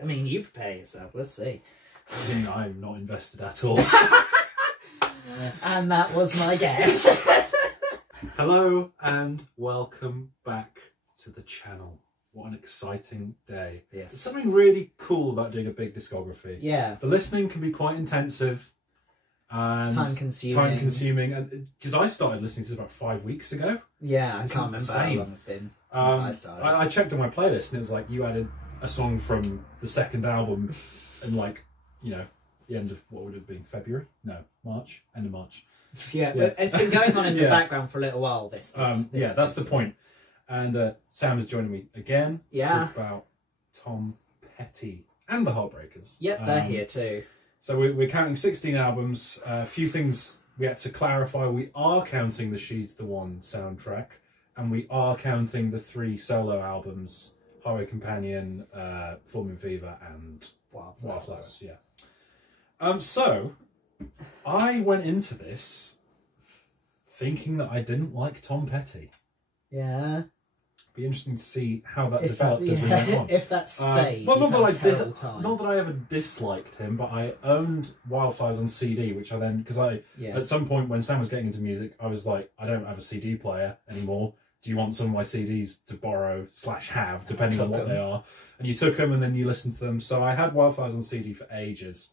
I mean, you prepare yourself. Let's see. I'm not invested at all. And that was my guess. Hello and welcome back to the channel. What an exciting day. Yes. There's something really cool about doing a big discography. Yeah. The listening can be quite intensive and Time consuming. And because I started listening to this about 5 weeks ago. Yeah, I It's can't remember insane. how long it's been since I started. I checked on my playlist and it was like you added a song from the second album in like, you know, the end of what would have been February? No, March. End of March. Yeah, it's been going on in the background for a little while. Yeah, that's the point. And Sam is joining me again to talk about Tom Petty and the Heartbreakers. Yep, they're here too. So we're counting 16 albums. A few things we had to clarify. We are counting the She's the One soundtrack, and we are counting the 3 solo albums, Highway Companion, Full Moon Fever, and Wildflowers. Yeah. So I went into this thinking that I didn't like Tom Petty. Yeah. Be interesting to see how that developed as we went on. If that stayed. Well, not that I ever disliked him, but I owned Wildflowers on CD, which I then at some point when Sam was getting into music, I was like, I don't have a CD player anymore. Do you want some of my CDs to borrow / have, depending on what they are? And you took them and then you listened to them. So I had Wildflowers on CD for ages,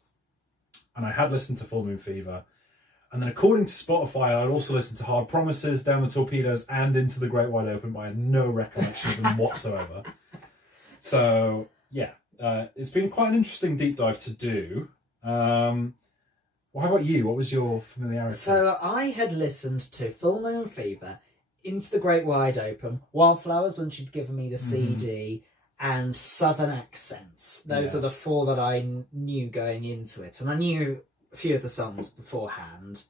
and I had listened to Full Moon Fever. And then according to Spotify, I'd also listened to Hard Promises, Down the Torpedoes, and Into the Great Wide Open, but I had no recollection of them whatsoever. So, yeah, it's been quite an interesting deep dive to do. Well, how about you? What was your familiarity? So I had listened to Full Moon Fever, Into the Great Wide Open, Wildflowers when she'd given me the CD, and Southern Accents. Those are the 4 that I knew going into it. And I knew a few of the songs beforehand,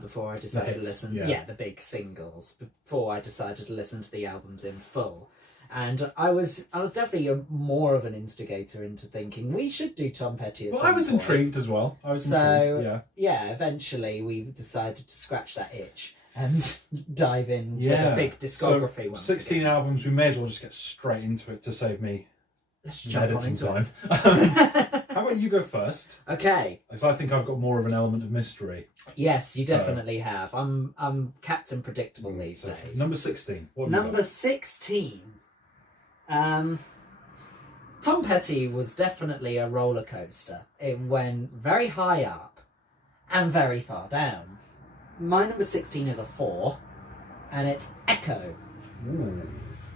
before I decided to listen. Yeah, the big singles, before I decided to listen to the albums in full. And I was definitely more of an instigator into thinking we should do Tom Petty at some I was point. intrigued as well. I was intrigued, yeah, eventually we decided to scratch that itch and dive in with a big discography. So once 16 again. albums, we may as well just get straight into it to save me Let's jump on into time. How about you go first? Okay. Because I think I've got more of an element of mystery. Yes, you definitely have. I'm Captain Predictable these days. Number 16. Number 16. Tom Petty was definitely a roller coaster. It went very high up and very far down. My number 16 is a 4, and it's Echo. Ooh.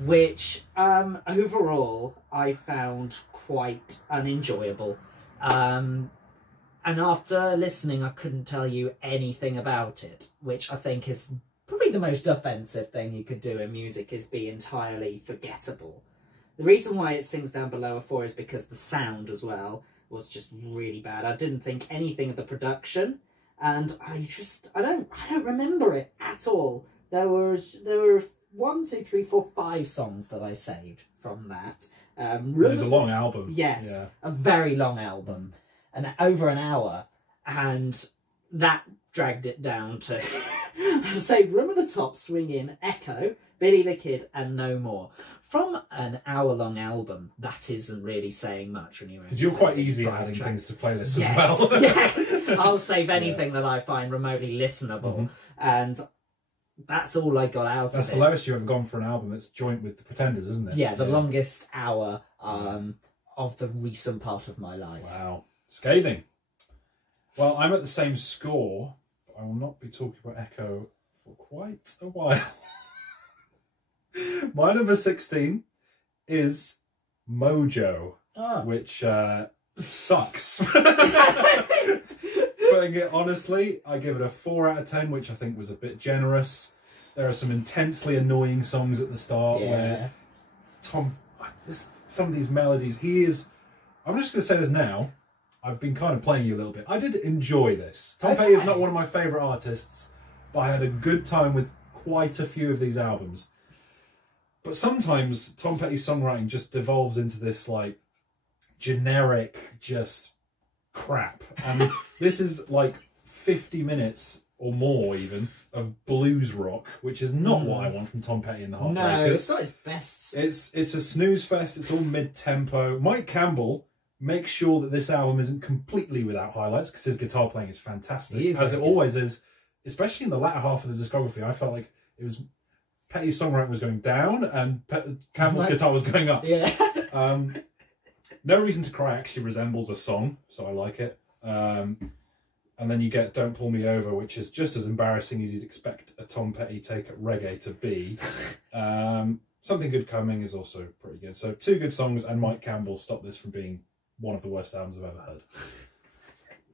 Which overall I found quite unenjoyable. And after listening, I couldn't tell you anything about it, which I think is probably the most offensive thing you could do in music, is be entirely forgettable. The reason why it sinks down below a 4 is because the sound as well was just really bad. I didn't think anything of the production, and I don't remember it at all. There were 1, 2, 3, 4, 5 songs that I saved from that. It was a long album. Yes, a very long album, and over an hour, and that dragged it down to I saved Room at the Top, Swing In, Echo, Billy the Kid, and No More. From an hour-long album, that isn't really saying much when you're because you're quite easy at adding things to playlists as well. Yeah, I'll save anything that I find remotely listenable, and that's all I got out of it. That's the lowest you've ever gone for an album that's joint with the Pretenders, isn't it? Yeah, the longest hour of the recent part of my life. Wow. Scathing. Well, I'm at the same score, but I will not be talking about Echo for quite a while. My number 16 is Mojo, which sucks. Putting it honestly, I give it a 4 out of 10, which I think was a bit generous. There are some intensely annoying songs at the start where Tom, some of these melodies, I'm just going to say this now, I've been kind of playing you a little bit. I did enjoy this. Tom Petty is not one of my favourite artists, but I had a good time with quite a few of these albums. But sometimes Tom Petty's songwriting just devolves into this like generic just crap, and this is like 50 minutes or more even, of blues rock, which is not what I want from Tom Petty and the Heartbreakers. No, it's not his best. It's a snooze fest. It's all mid-tempo. Mike Campbell makes sure that this album isn't completely without highlights, because his guitar playing is fantastic, as it always is, especially in the latter half of the discography. I felt like it was Petty's songwriting was going down and Campbell's guitar was going up. Yeah. No Reason to Cry actually resembles a song, so I like it. And then you get Don't Pull Me Over, which is just as embarrassing as you'd expect a Tom Petty take at reggae to be. Something Good Coming is also pretty good. So 2 good songs, and Mike Campbell stopped this from being one of the worst albums I've ever heard.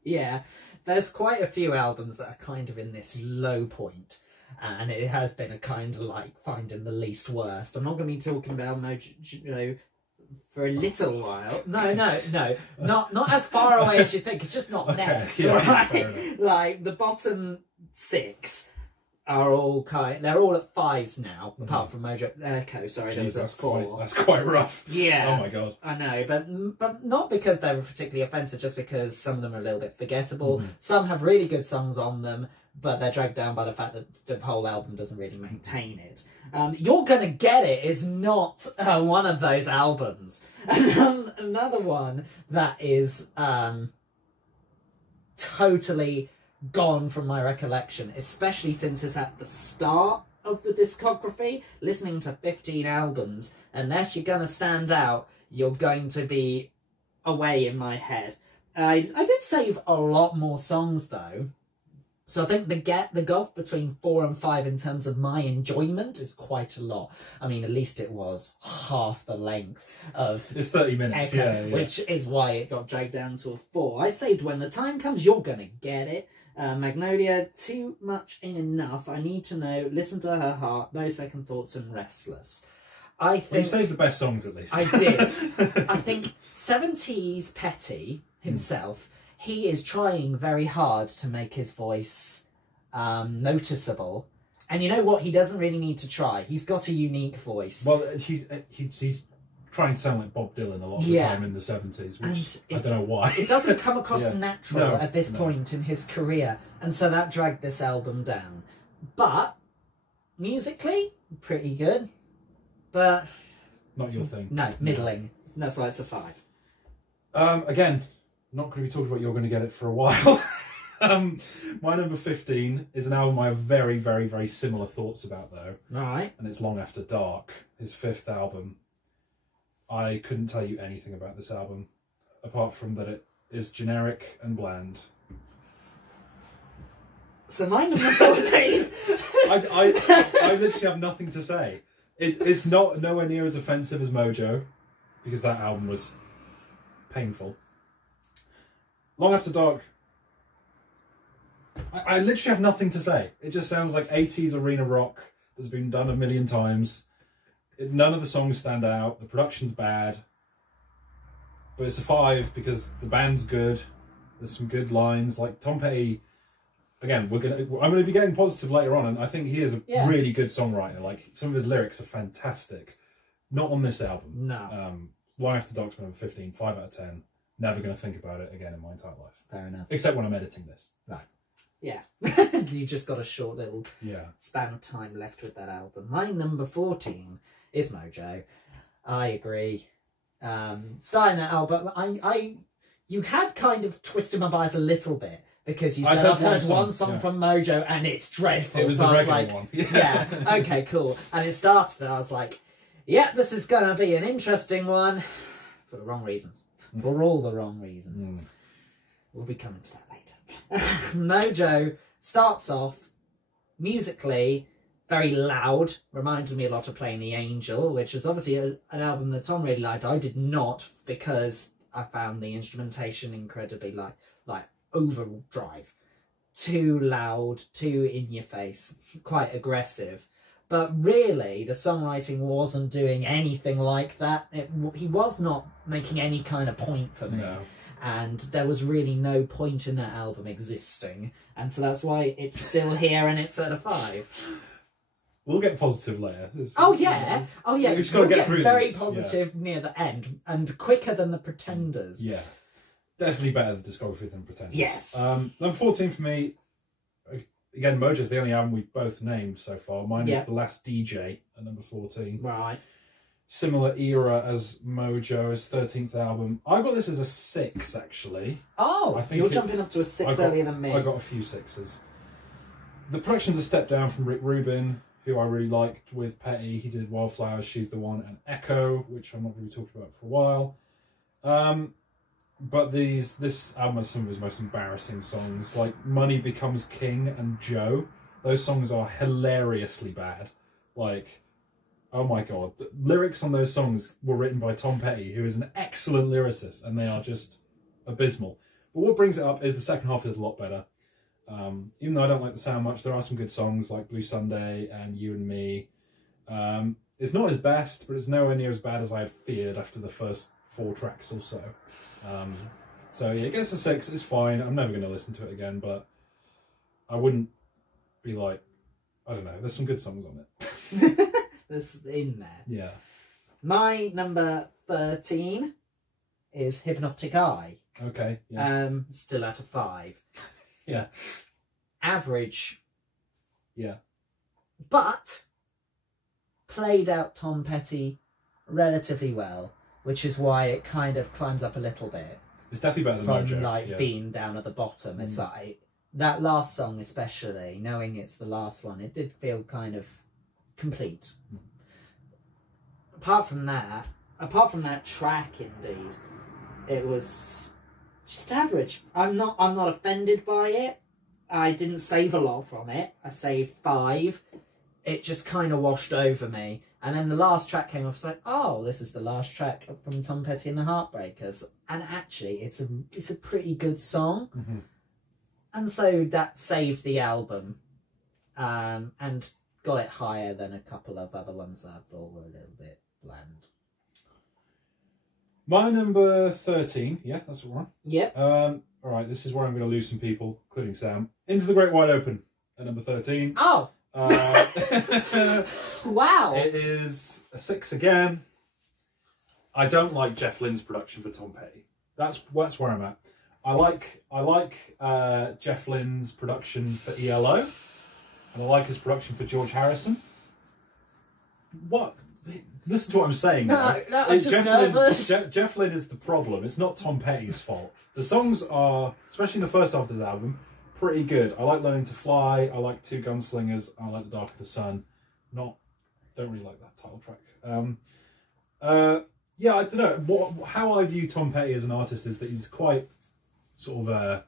Yeah, there's quite a few albums that are kind of in this low point, and it has been a kind of like finding the least worst. I'm not going to be talking about Mojo for a little while. No, not as far away as you think. It's just not next, right? Like the bottom 6 are all they're all at 5s now, apart from Mojo Echo. Sorry, Jeez, that's 4. That's quite rough. Yeah. Oh my god. I know, but not because they were particularly offensive, just because some of them are a little bit forgettable. Some have really good songs on them, but they're dragged down by the fact that the whole album doesn't really maintain it. You're Gonna Get It is not one of those albums. Another one that is totally gone from my recollection, especially since it's at the start of the discography. Listening to 15 albums, unless you're going to stand out, you're going to be away in my head. I did save a lot more songs though. So I think the gulf between 4 and 5 in terms of my enjoyment is quite a lot. I mean, at least it was half the length of it's 30 minutes, Echo, which is why it got dragged down to a 4. I saved When the Time Comes, You're Gonna Get It. Magnolia, Too Much Ain't Enough, I Need to Know, Listen to Her Heart, No Second Thoughts, and Restless. I think... Well, you saved the best songs at least. I did. I think 70s Petty himself... He is trying very hard to make his voice noticeable. And you know what? He doesn't really need to try. He's got a unique voice. Well, he's trying to sound like Bob Dylan a lot of the time in the 70s, which I don't know why. It doesn't come across natural at this point in his career. And so that dragged this album down. But musically, pretty good. But... not your thing. No, middling. That's why it's a 5. Again... not going to be talking about You're Going to Get It for a while. My number 15 is an album I have very, very, very similar thoughts about, though. Right. And it's Long After Dark, his 5th album. I couldn't tell you anything about this album, apart from that it is generic and bland. So my number 14... I literally have nothing to say. It's nowhere near as offensive as Mojo, because that album was painful. Long After Dark, I literally have nothing to say. It just sounds like 80s arena rock that's been done a million times. None of the songs stand out. The production's bad. But it's a 5 because the band's good. There's some good lines. Like Tom Petty, again, I'm gonna be getting positive later on, and I think he is a really good songwriter. Like some of his lyrics are fantastic. Not on this album. No. Long After Dark's number 15, 5 out of 10. Never going to think about it again in my entire life. Fair enough. Except when I'm editing this. Right. Yeah. You just got a short little span of time left with that album. My number 14 is Mojo. I agree. Starting that album, you had kind of twisted my bias a little bit, because you said I've heard one song from Mojo and it's dreadful. It was the regular one. Yeah, okay, cool. And it started and I was like, yeah, this is going to be an interesting one. For the wrong reasons. For all the wrong reasons. We'll be coming to that later. Mojo starts off musically very loud. Reminded me a lot of Playing the Angel, which is obviously an album that Tom really liked. I did not, because I found the instrumentation incredibly like overdrive. Too loud, too in your face, quite aggressive. But really, the songwriting wasn't doing anything like that. He was not making any kind of point for me. No. And there was really no point in that album existing. And so that's why it's still here and it's at a 5. We'll get positive later. Oh yeah. We've just got to get through very this. positive near the end, and quicker than the Pretenders. Yeah. Definitely better the discography than Pretenders. Yes. Number 14 for me, again, Mojo's the only album we've both named so far. Mine is The Last DJ at number 14. Right. Similar era as Mojo's 13th album. I got this as a 6, actually. Oh, I think you're jumping up to a 6 earlier than me. I got a few 6s. The production's a step down from Rick Rubin, who I really liked with Petty. He did Wildflowers, She's the One, and Echo, which I'm not really talking about for a while. But this album has some of his most embarrassing songs, like Money Becomes King and Joe. Those songs are hilariously bad. Like, oh my god. The lyrics on those songs were written by Tom Petty, who is an excellent lyricist, and they are just abysmal. But what brings it up is the second half is a lot better. Even though I don't like the sound much, there are some good songs like Blue Sunday and You and Me. It's not his best, but it's nowhere near as bad as I had feared after the first 4 tracks or so. So yeah, it gets a 6. It's fine. I'm never going to listen to it again, but I wouldn't be like, I don't know. There's some good songs on it. There's in there. Yeah. My number 13 is Hypnotic Eye. Okay. Yeah. Still at a 5. Yeah. Average. Yeah. But played out Tom Petty relatively well, which is why it kind of climbs up a little bit. It's definitely better than Mojo. From like being down at the bottom. It's like that last song especially, knowing it's the last one, it did feel kind of complete. Apart from that track, indeed, it was just average. I'm not offended by it. I didn't save a lot from it. I saved 5. It just kind of washed over me. And then the last track came off. It's like, oh, this is the last track from Tom Petty and the Heartbreakers. And actually, it's a pretty good song. Mm-hmm. And so that saved the album. And got it higher than a couple of other ones that I thought were a little bit bland. My number 13. Yeah, that's what we're on. Yep. All right, this is where I'm going to lose some people, including Sam. Into the Great Wide Open at number 13. Oh! Wow! It is a 6 again. I don't like Jeff Lynne's production for Tom Petty. That's where I'm at. I like Jeff Lynne's production for ELO, and I like his production for George Harrison. What? Listen to what I'm saying now. No, I'm just nervous. Jeff Lynne is the problem. It's not Tom Petty's fault. The songs are, especially in the first half of this album, pretty good. I like Learning to Fly. I like Two Gunslingers. I like The Dark of the Sun. Don't really like that title track. Yeah, I don't know. How I view Tom Petty as an artist is that he's quite sort of, I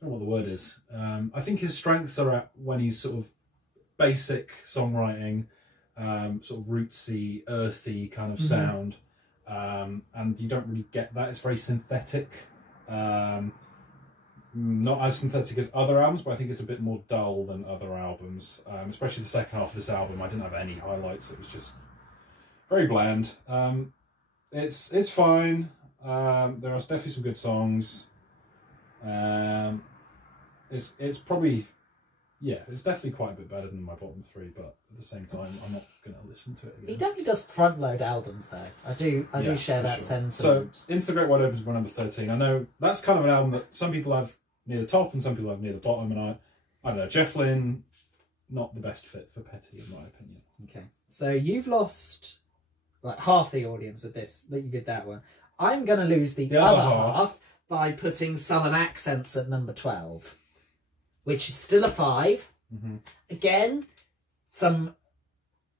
don't know what the word is. I think his strengths are at when he's sort of basic songwriting, sort of rootsy, earthy kind of sound. And you don't really get that. It's very synthetic. Not as synthetic as other albums, but I think it's a bit more dull than other albums. Especially the second half of this album, I didn't have any highlights. It was just very bland. It's fine. There are definitely some good songs. It's probably, yeah, it's definitely quite a bit better than my bottom 3, but at the same time, I'm not going to listen to it again. He definitely does front load albums, though. I do share that sentiment. So, Into the Great Wide Open is my number 13. I know that's kind of an album that some people have near the top and some people have near the bottom, and I don't know, Jeff Lynne, not the best fit for Petty, in my opinion. Okay, so you've lost like half the audience with this, but you did that one. I'm going to lose the other half by putting Southern Accents at number 12, which is still a 5. Again, some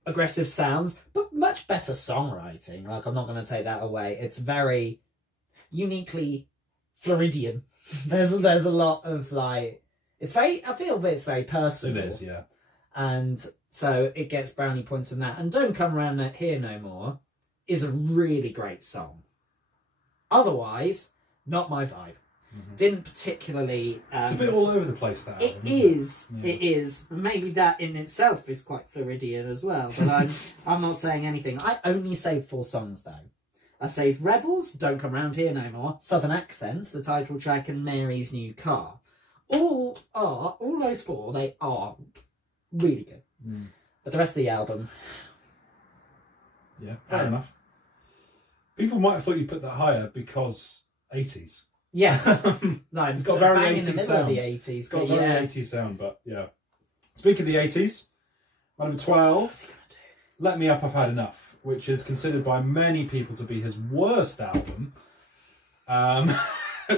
aggressive sounds, but much better songwriting. Like, I'm not going to take that away. It's very uniquely Floridian. There's a lot of like, it's very, I feel that it's very personal. It is, yeah. And so it gets brownie points from that. And Don't Come Around Here No More is a really great song. Otherwise, not my vibe. Didn't particularly... it's a bit all over the place, that album, It is. Maybe that in itself is quite Floridian as well. But I'm not saying anything. I only saved 4 songs, though. I saved Rebels, Don't Come Round Here No More, Southern Accents, the title track, and Mary's New Car. All those 4, they are really good. But the rest of the album... Yeah, fair enough. People might have thought you put that higher because 80s. Yes. No, it's got a very 80s sound. The 80s, it's got a very 80s sound, but yeah. Speaking of the 80s, my number 12, Let Me Up, I've Had Enough, which is considered by many people to be his worst album,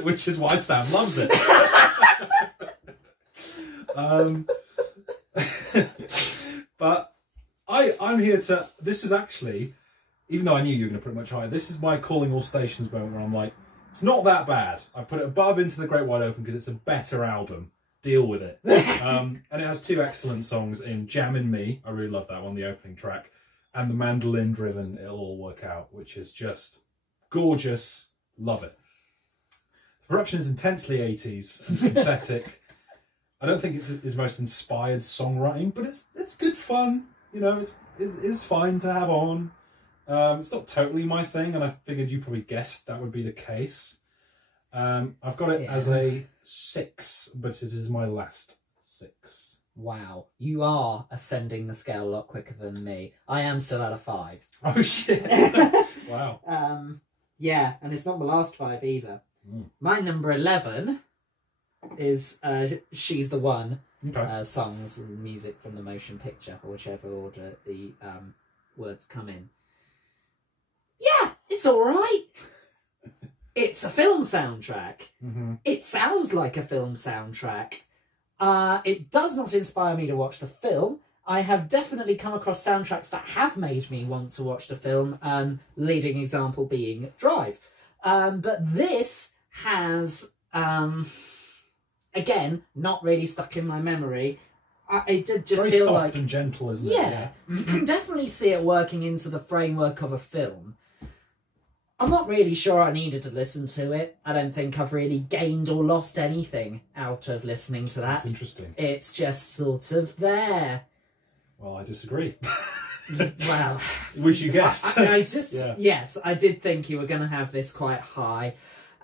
which is why Sam loves it. But I'm here to... This is actually, even though I knew you were going to put it much higher, this is my calling all stations moment where I'm like, it's not that bad. I've put it above Into the Great Wide Open because it's a better album. Deal with it. And it has two excellent songs in Jammin' Me, I really love that one, the opening track, and the mandolin driven It'll All Work Out, which is just gorgeous. Love it. The production is intensely 80s and synthetic. I don't think it's his most inspired songwriting, but it's good fun. You know, it's fine to have on. It's not totally my thing, and I figured you probably guessed that would be the case. I've got it as a 6, but it is my last 6. Wow, you are ascending the scale a lot quicker than me. I am still at a 5. Oh shit! Wow. Yeah, and it's not my last 5 either. My number 11 is She's the One. Okay. Songs and music from the motion picture, or whichever order the words come in. Yeah, it's all right. It's a film soundtrack. It sounds like a film soundtrack. It does not inspire me to watch the film. I have definitely come across soundtracks that have made me want to watch the film, leading example being Drive. But this has, again, not really stuck in my memory. It did just very feel soft like... and gentle, isn't it? Yeah, you can definitely see it working into the framework of a film. I'm not really sure I needed to listen to it. I don't think I've really gained or lost anything out of listening to that. That's interesting. It's just sort of there. Well, I disagree. Well... Which you guessed. I just... Yeah. Yes, I did think you were going to have this quite high.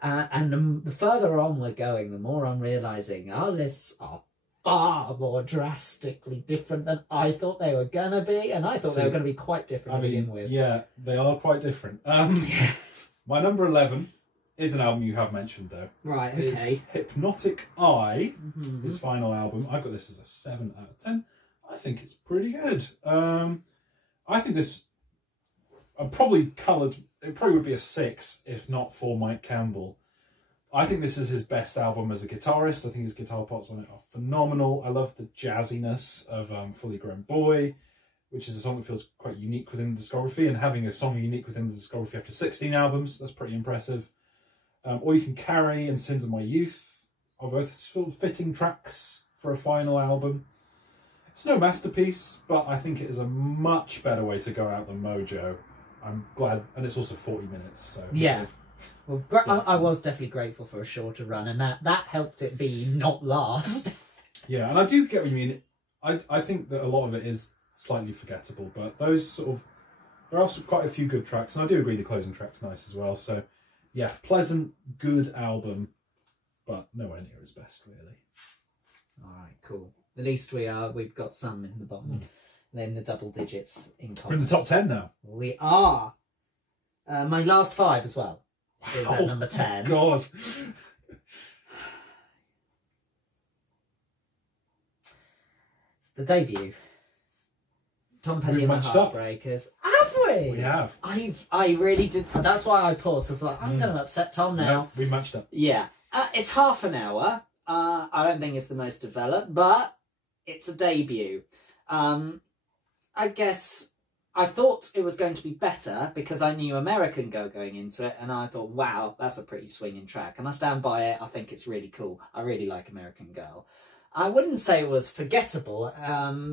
And the further on we're going, the more I'm realising our lists are far more drastically different than I thought they were going to be. And I thought they were going to be quite different to begin with. Yeah, they are quite different. Yes. My number 11 is an album you have mentioned, though. Right, okay. It's Hypnotic Eye, his final album. I've got this as a 7 out of 10. I think it's pretty good. I think this... I'm probably coloured... It probably would be a 6 if not for Mike Campbell. I think this is his best album as a guitarist. I think his guitar parts on it are phenomenal. I love the jazziness of Fully Grown Boy, which is a song that feels quite unique within the discography, and having a song unique within the discography after 16 albums, that's pretty impressive. All You Can Carry and Sins of My Youth are both sort of fitting tracks for a final album. It's no masterpiece, but I think it is a much better way to go out than Mojo. I'm glad, and it's also 40 minutes, so... Yeah. Sort of, well, I was definitely grateful for a shorter run, and that helped it be not last. Yeah, and I do get what you mean. I think that a lot of it is slightly forgettable, but those sort of... There are also quite a few good tracks, and I do agree the closing track's nice as well, so... Yeah, pleasant, good album, but nowhere near his best, really. Alright, cool. At least we've got some in the bottom. Then the double digits in common. We're in the top 10 now. We are. My last 5 as well. Wow. Is at number 10. Oh, God. It's the debut. Tom Petty and the Heartbreakers. Have we? We have. I really did. That's why I paused. I was like, I'm going to upset Tom now. No, we matched up. Yeah. It's half an hour. I don't think it's the most developed, but it's a debut. I guess I thought it was going to be better because I knew American Girl going into it, and I thought, wow, that's a pretty swinging track. And I stand by it. I think it's really cool. I really like American Girl. I wouldn't say it was forgettable,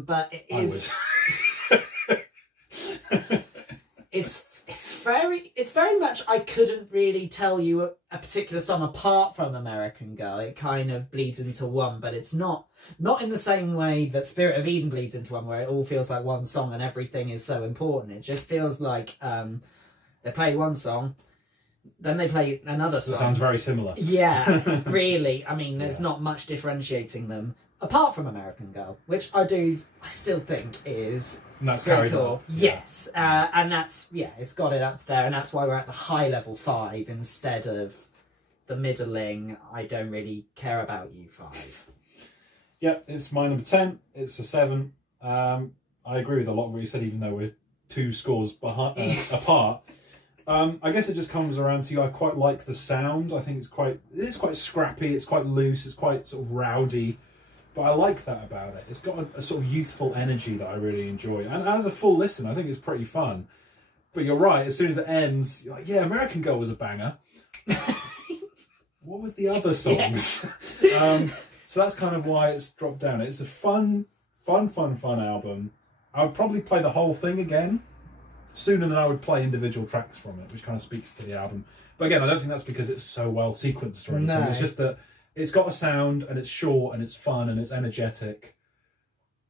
but it is... It's very much, I couldn't really tell you a particular song apart from American Girl. It kind of bleeds into one, but it's not in the same way that Spirit of Eden bleeds into one, where it all feels like one song and everything is so important. It just feels like they play one song, then they play another song. That sounds very similar. Yeah, really. I mean, there's not much differentiating them, apart from American Girl, which I still think is... And that's carried cool. on. Yes, and that's, it's got it up there, and that's why we're at the high level 5 instead of the middling, I don't really care about you 5. Yeah, it's my number 10. It's a 7. I agree with a lot of what you said, even though we're 2 scores apart. I guess it just comes around to I quite like the sound. I think it's quite scrappy. It's quite loose. It's quite sort of rowdy. But I like that about it. It's got a sort of youthful energy that I really enjoy. And as a full listen, I think it's pretty fun. But you're right, as soon as it ends, you're like, yeah, American Girl was a banger. What were the other songs? Yeah. So that's kind of why it's dropped down. It's a fun album. I would probably play the whole thing again sooner than I would play individual tracks from it, which kind of speaks to the album. But again, I don't think that's because it's so well sequenced or anything. No. It's just that it's got a sound and it's short and it's fun and it's energetic.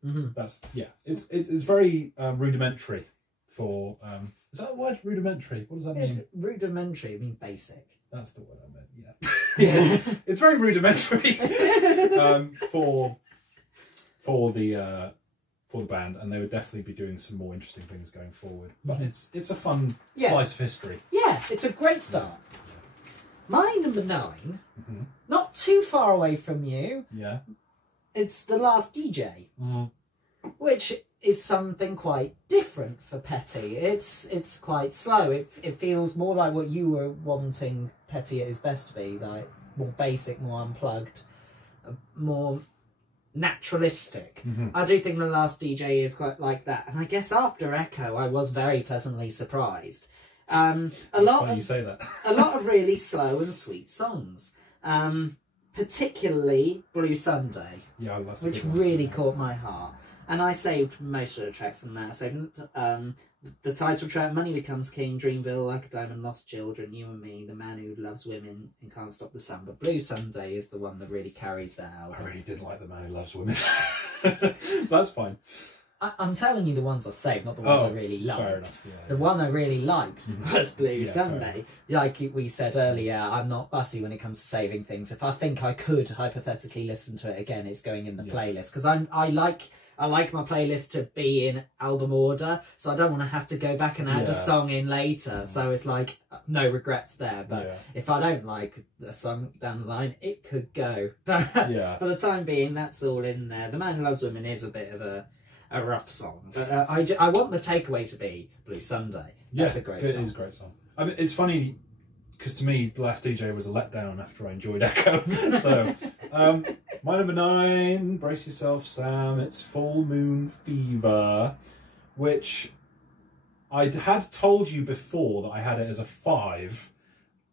That's it's very rudimentary for is that a word, rudimentary? What does that mean? Rudimentary means basic. That's the word I meant. Yeah. It's very rudimentary for the band, and they would definitely be doing some more interesting things going forward. But it's a fun slice of history. Yeah, it's a great start. My number 9, not too far away from you. Yeah. It's The Last DJ, which is something quite different for Petty. It's quite slow. It feels more like what you were wanting Petty at his best to be, like more basic, more unplugged, more naturalistic. I do think The Last DJ is quite like that, and I guess after Echo I was very pleasantly surprised. A lot of really slow and sweet songs, particularly Blue Sunday, which really caught my heart. And I saved most of the tracks from that. I saved the title track, Money Becomes King, Dreamville, Like a Diamond, Lost Children, You and Me, The Man Who Loves Women, and Can't Stop the Sun. But Blue Sunday is the one that really carries that album. I really did like The Man Who Loves Women. That's fine. I'm telling you the ones I saved, not the ones I really liked. Fair enough, the one I really liked was Blue Sunday. Like we said earlier, I'm not fussy when it comes to saving things. If I think I could hypothetically listen to it again, it's going in the playlist. Because I like my playlist to be in album order, so I don't want to have to go back and add a song in later. So it's like, no regrets there. But if I don't like the song down the line, it could go. But for the time being, that's all in there. The Man Who Loves Women is a bit of a rough song. But I want the takeaway to be Blue Sunday. That's a great song. It is a great song. I mean, it's funny, because to me, The Last DJ was a letdown after I enjoyed Echo. So, my number 9, brace yourself, Sam, it's Full Moon Fever, which I had told you before that I had it as a 5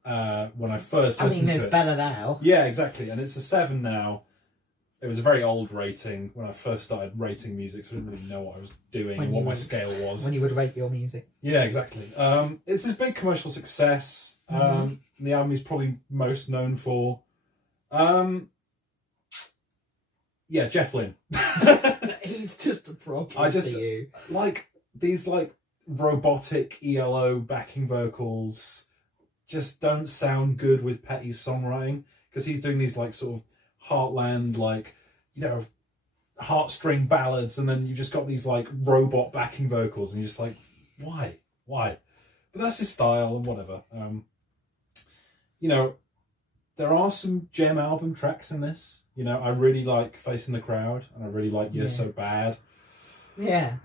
when I first listened to it. I mean, it's better now. Yeah, exactly, and it's a 7 now. It was a very old rating when I first started rating music, so I didn't really know what I was doing and what my scale was. When you would rate your music. Yeah, exactly. It's his big commercial success. The album he's probably most known for. Jeff Lynne. He's just a problem to you. Like, these robotic ELO backing vocals just don't sound good with Petty's songwriting, because he's doing these sort of heartland, heartstring ballads, and then you've just got these robot backing vocals, and you're just like, why? But that's his style, and whatever. There are some gem album tracks in this. I really like Facing the Crowd, and I really like You're So Bad. Yeah.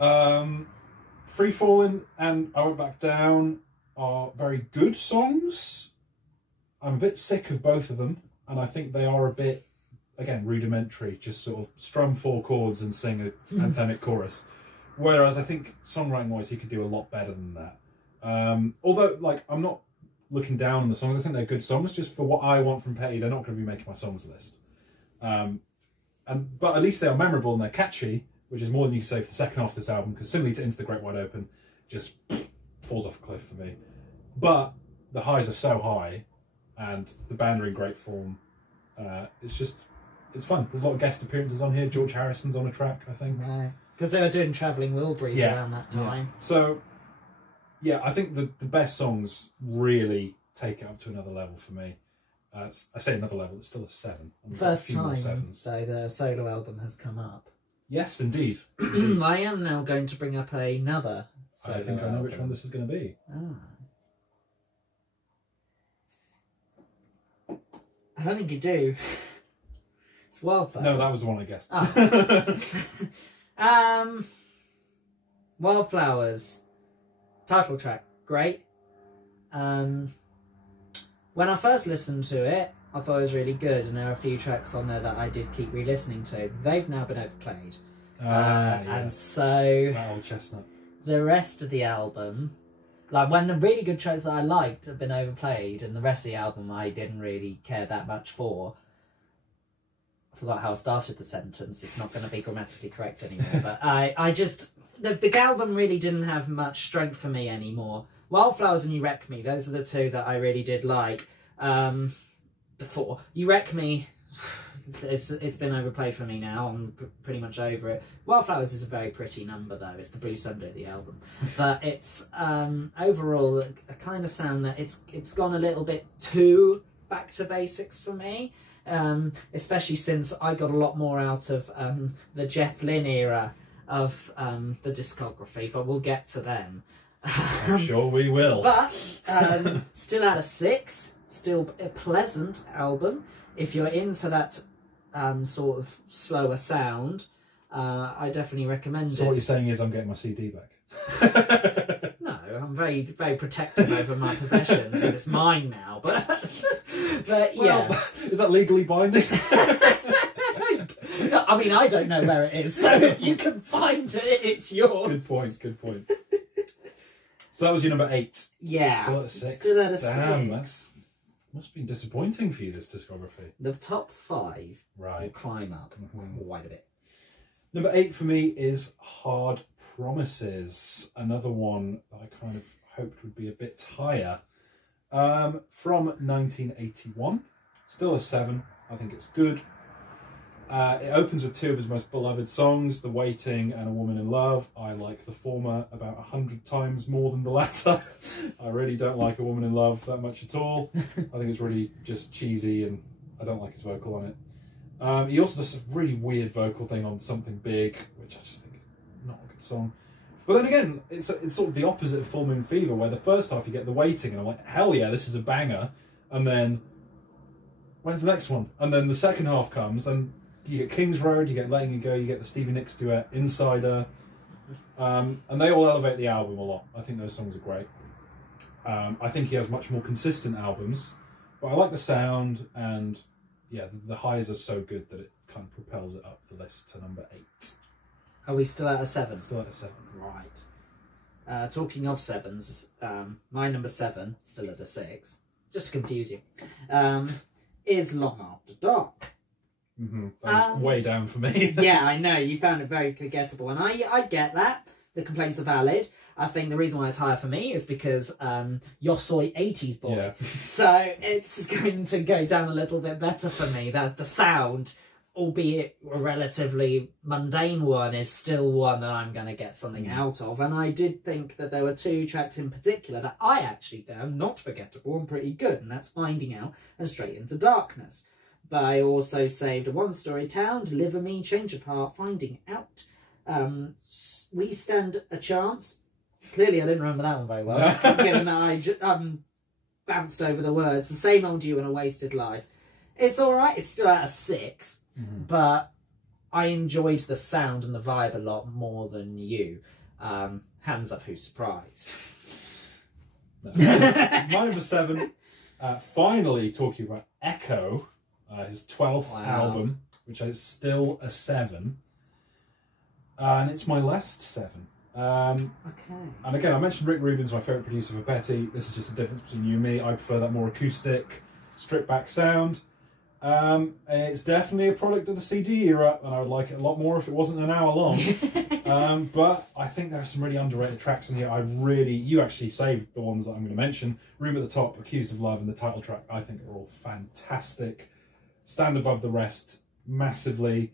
Free Fallin' and I Went Back Down are very good songs. I'm a bit sick of both of them, and I think they are a bit, again, rudimentary, just sort of strum 4 chords and sing an anthemic chorus. Whereas I think songwriting-wise, he could do a lot better than that. Although, I'm not looking down on the songs. I think they're good songs. Just for what I want from Petty, they're not going to be making my songs list. But at least they are memorable and they're catchy, which is more than you can say for the second half of this album, because similarly to Into the Great Wide Open, just falls off a cliff for me. But the highs are so high, and the band are in great form. It's fun. There's a lot of guest appearances on here. George Harrison's on a track, I think. Right. Because they were doing Travelling Wilburys around that time. Yeah. So, I think the best songs really take it up to another level for me. I say another level, it's still a 7. First time, so the solo album has come up. Yes, indeed. I am now going to bring up another solo I think I know album. Which one this is going to be. I don't think you do. It's Wildflowers? No, that was the one I guessed. Oh. Wildflowers. Title track, great. When I first listened to it, I thought it was really good, and there are a few tracks on there that I did keep re-listening to. They've now been overplayed. Yeah. And so... That old chestnut. The rest of the album... Like, when the really good tracks that I liked have been overplayed, and the rest of the album I didn't really care that much for. I forgot how I started the sentence. It's not going to be grammatically correct anymore. But I just... The album really didn't have much strength for me anymore. Wildflowers and You Wreck Me, those are the two that I really did like. Before. You Wreck Me... It's been overplayed for me now. I'm pretty much over it. Wildflowers is a very pretty number, though. It's the Blue Sunday of the album, but it's overall a kind of sound that it's gone a little bit too back to basics for me. Especially since I got a lot more out of the Jeff Lynne era of the discography, but we'll get to them. I'm sure we will. But still at a 6. Still a pleasant album. If you're into that sort of slower sound, I definitely recommend it. So what you're saying is I'm getting my CD back? No, I'm very, very protective over my possessions, and it's mine now. But yeah. Well, is that legally binding? I mean, I don't know where it is, so if you can find it, it's yours. Good point, good point. So that was your number 8. Yeah. Still at a 6. Still at a 6. Damn, that's... Must have been disappointing for you, this discography. The top 5 right. will climb up quite a bit. Number 8 for me is Hard Promises. Another one that I kind of hoped would be a bit higher. From 1981. Still a 7. I think it's good. It opens with 2 of his most beloved songs, The Waiting and A Woman in Love. I like the former about 100 times more than the latter. I really don't like A Woman in Love that much at all. I think it's really just cheesy, and I don't like his vocal on it. He also does a really weird vocal thing on Something Big, which I just think is not a good song. But then again, it's sort of the opposite of Full Moon Fever, where the first half you get The Waiting, and I'm like, hell yeah, this is a banger. And then, when's the next one? And then the second half comes, and you get King's Road, you get Letting You Go, you get the Stevie Nicks duet, Insider. And they all elevate the album a lot. I think those songs are great. I think he has much more consistent albums, but I like the sound, and yeah, the highs are so good that it kind of propels it up the list to number 8. Are we still at a 7? Still at a 7. Right. Talking of 7s, my number 7, still at a 6, just to confuse you, is Long After Dark. That was way down for me. Yeah, I know, you found it very forgettable, and I get that. The complaints are valid. I think the reason why it's higher for me is because you're soy 80s boy. Yeah. So it's going to go down a little bit better for me. That the sound, albeit a relatively mundane one, is still one that I'm going to get something out of. And I did think that there were 2 tracks in particular that I actually found not forgettable and pretty good, and that's Finding Out and Straight Into Darkness. But I also saved A One Story Town, Deliver Me, Change of Heart, Finding Out. We Stand a Chance. Clearly I didn't remember that one very well, given that I bounced over the words. The Same Old You and A Wasted Life. It's alright, it's still at a 6, but I enjoyed the sound and the vibe a lot more than you. Hands up who's surprised. No. My number 7, finally talking about Echo, his 12th album, which is still a 7. And it's my last 7. Okay. And again, I mentioned Rick Rubin's my favourite producer for Petty. This is just a difference between you and me. I prefer that more acoustic, stripped back sound. It's definitely a product of the CD era, and I would like it a lot more if it wasn't an hour long. But I think there are some really underrated tracks in here. You actually saved the ones that I'm going to mention. Room at the Top, Accused of Love, and the title track, I think are all fantastic. Stand above the rest massively.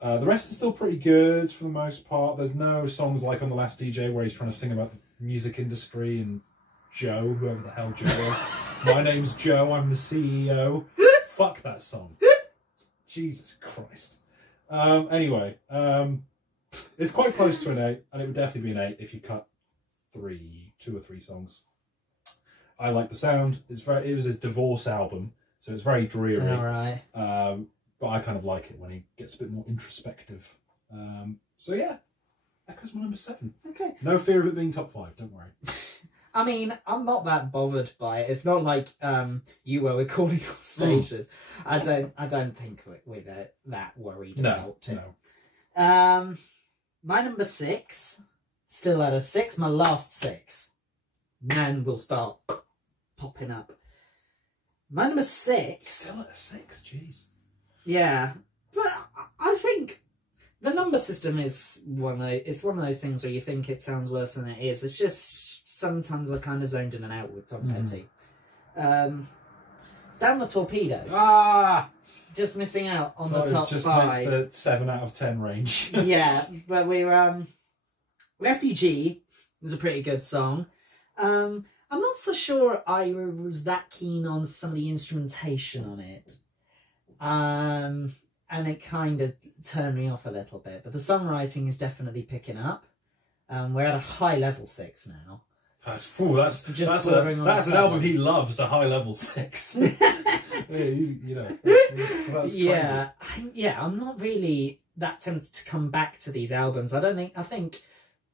The rest is still pretty good for the most part. There's no songs like on The Last DJ where he's trying to sing about the music industry and Joe, whoever the hell Joe is. My name's Joe, I'm the CEO. Fuck that song. Jesus Christ. Anyway, it's quite close to an 8, and it would definitely be an 8 if you cut 2 or 3 songs. I like the sound. It was his divorce album, so it's very dreary. All right. but I kind of like it when he gets a bit more introspective. So yeah, Echo's my number 7. Okay. No fear of it being top 5, don't worry. I mean, I'm not that bothered by it. It's not like you were recording on stages. I don't think we're that worried about it. No. My number 6, still at a 6, my last 6. Then we'll start popping up. My number 6. Still at a 6, jeez. Yeah, but I think the number system is one of those things where you think it sounds worse than it is. It's just sometimes I kind of zoned in and out with Tom Petty. It's down the Torpedoes. Ah, just missing out on the top just 5. Make the 7 out of 10 range. Yeah, but we're Refugee was a pretty good song. I'm not so sure I was that keen on some of the instrumentation on it. And it kind of turned me off a little bit. But the songwriting is definitely picking up. We're at a high level 6 now. That's an album he loves, a high level 6. That's crazy. Yeah, I'm not really that tempted to come back to these albums. I think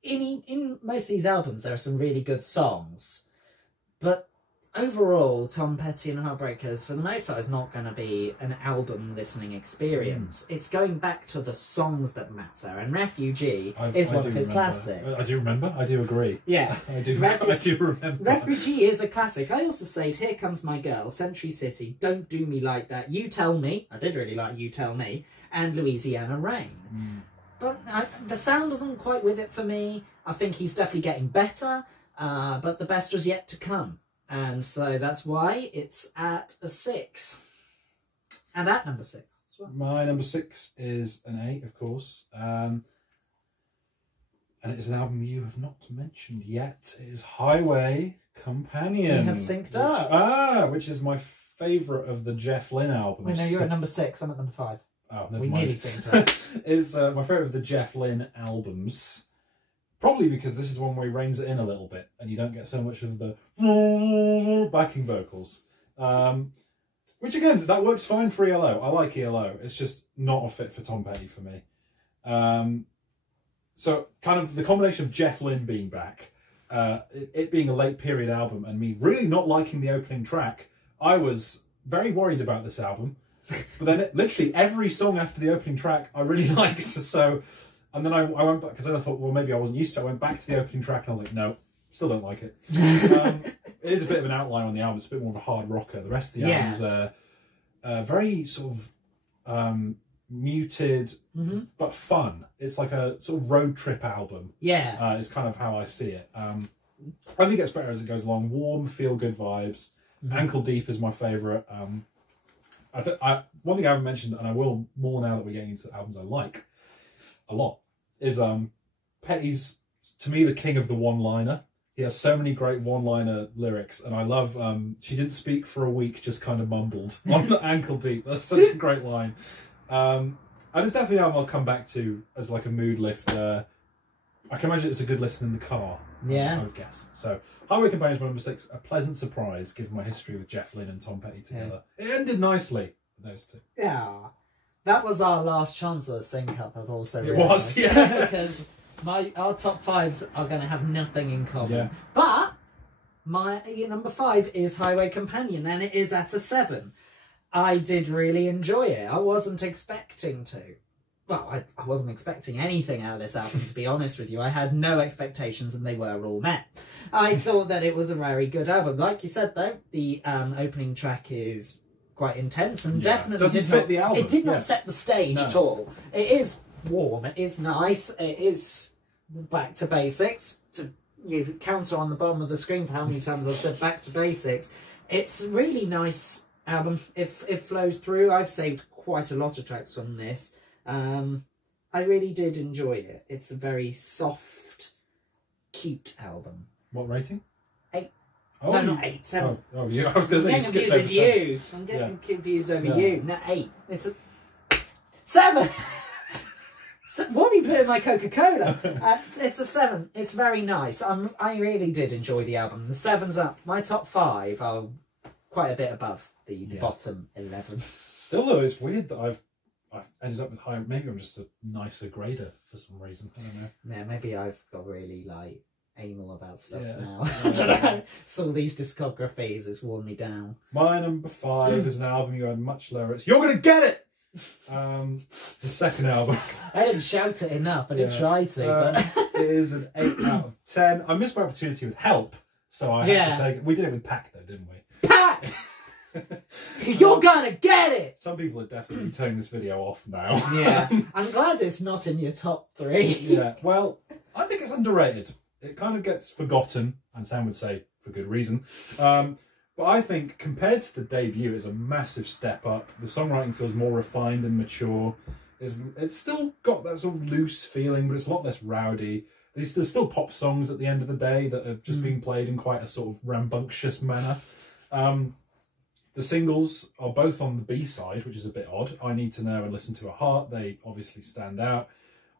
in most of these albums there are some really good songs, but overall, Tom Petty and Heartbreakers, for the most part, is not going to be an album listening experience. It's going back to the songs that matter, and Refugee is one of his classics. I do remember. I do agree. Yeah. I do remember. Refugee is a classic. I also said, Here Comes My Girl, Century City, Don't Do Me Like That, You Tell Me, I did really like You Tell Me, and Louisiana Rain. But the sound wasn't quite with it for me. I think he's definitely getting better, but the best was yet to come. And so that's why it's at a 6. And at number 6 as well. My number 6 is an 8, of course. And it is an album you have not mentioned yet. It is Highway Companion. We have synced up. Which is my favourite of the Jeff Lynne albums. Wait, no, you're at number 6. I'm at number 5. Oh, never we mind. nearly synced up. It's my favourite of the Jeff Lynne albums. Probably because this is one where he reins it in a little bit and you don't get so much of the backing vocals. Which again, that works fine for ELO. I like ELO. It's just not a fit for Tom Petty for me. So kind of the combination of Jeff Lynne being back, it being a late period album and me really not liking the opening track, I was very worried about this album. But then literally every song after the opening track I really liked. So... And then I went back, because then I thought, well, maybe I wasn't used to it. I went back to the opening track and I was like, no, still don't like it. It is a bit of an outline on the album. It's a bit more of a hard rocker. The rest of the album's very sort of muted, but fun. It's like a sort of road trip album. Yeah. It's kind of how I see it. Only gets better as it goes along. Warm, feel-good vibes. Ankle Deep is my favourite. One thing I haven't mentioned, and I will more now that we're getting into albums I like a lot, is Petty's, to me, the king of the one-liner. He has so many great one-liner lyrics, and I love She Didn't Speak for a Week, just kind of mumbled on the Ankle Deep. That's such a great line. And it's definitely an album I'll come back to as like a mood lifter. I can imagine it's a good listen in the car. Yeah. I would guess. So Highway Companion is my number 6, a pleasant surprise given my history with Jeff Lynne and Tom Petty together. It ended nicely, those two. Yeah. That was our last chance at a sync up, I've also realised. It was, yeah. Because our top 5s are going to have nothing in common. Yeah. But my number 5 is Highway Companion, and it is at a 7. I did really enjoy it. I wasn't expecting to. Well, I wasn't expecting anything out of this album, to be honest with you. I had no expectations, and they were all met. I thought that it was a very good album. Like you said, though, the opening track is quite intense and definitely doesn't fit the album. It did not set the stage at all. It is warm, it is nice, it is back to basics. To counter on the bottom of the screen for how many times I've said back to basics. It's a really nice album. It flows through. I've saved quite a lot of tracks from this. I really did enjoy it. It's a very soft, cute album. What rating? 8. Oh, no, not 8, 7. Oh, yeah. I was going to say you skipped over 7. I'm getting confused over you. No, 8. It's a 7. So, what have you put in my Coca-Cola? It's a 7. It's very nice. I really did enjoy the album. The 7's up. My top 5 are quite a bit above the bottom 11. Still, though, it's weird that I've I've ended up with higher. Maybe I'm just a nicer grader for some reason. I don't know. Yeah, maybe I've got really like anal about stuff now. I don't know. So these discographies has worn me down. My number 5 is an album you had much lower. It's You're Gonna Get It. The second album. I didn't shout it enough. I did try to, but it is an 8 out of 10. I missed my opportunity with Help, so I had to take it. We did it with Pack though, didn't we? Pack. You're gonna get it. Some people are definitely turning this video off now. Yeah, I'm glad it's not in your top 3. Yeah, well, I think it's underrated. It kind of gets forgotten, and Sam would say for good reason. But I think compared to the debut, it's a massive step up. The songwriting feels more refined and mature. It's still got that sort of loose feeling, but it's a lot less rowdy. There's still pop songs at the end of the day that are just being played in quite a sort of rambunctious manner. The singles are both on the B-side, which is a bit odd. I Need to Know and Listen to a Heart. They obviously stand out.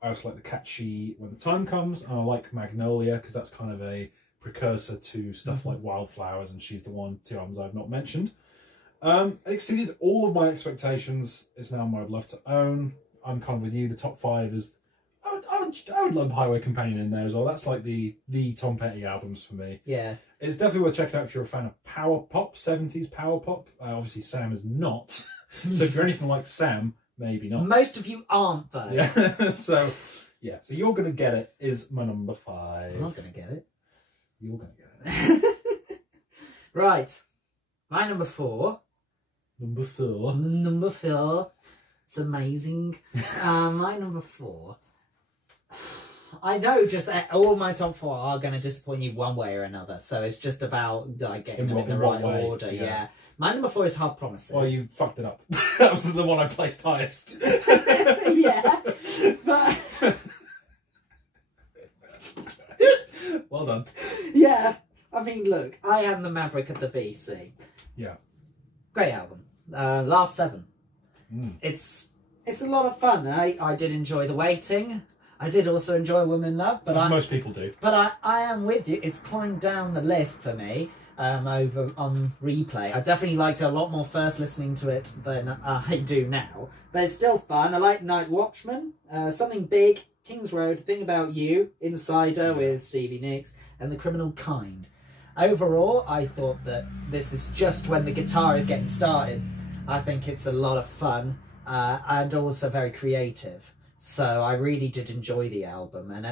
I also like the catchy When the Time Comes, and I like Magnolia because that's kind of a precursor to stuff like Wildflowers and She's the One, 2 albums I've not mentioned. It exceeded all of my expectations. It's now my I'd love to own. I'm kind of with you. The top 5 is... I would lump Highway Companion in there as well. That's like the Tom Petty albums for me. Yeah. It's definitely worth checking out if you're a fan of power pop, 70s power pop. Obviously, Sam is not. So if you're anything like Sam, maybe not. Most of you aren't, though. Yeah. So You're Gonna Get It is my number 5. I'm not going to get it. You're gonna get it. Right. My number 4. Number 4. Number 4. It's amazing. My number 4. I know just all my top 4 are going to disappoint you one way or another. So it's just about like getting them in the right order. Yeah. My number 4 is Hard Promises. Well, you fucked it up. That was the one I placed highest. Yeah. But... Well done. Yeah. I mean, look, I Am the Maverick of the VC. Yeah. Great album. Last 7. It's a lot of fun. I did enjoy The Waiting. I did also enjoy Woman in Love, but most people do. But I am with you. It's climbed down the list for me over on replay. I definitely liked it a lot more first listening to it than I do now. But it's still fun. I like Night Watchman, Something Big, King's Road, Thing About You, Insider with Stevie Nicks, and The Criminal Kind. Overall, I thought that this is just when the guitar is getting started. I think it's a lot of fun and also very creative. So I really did enjoy the album, and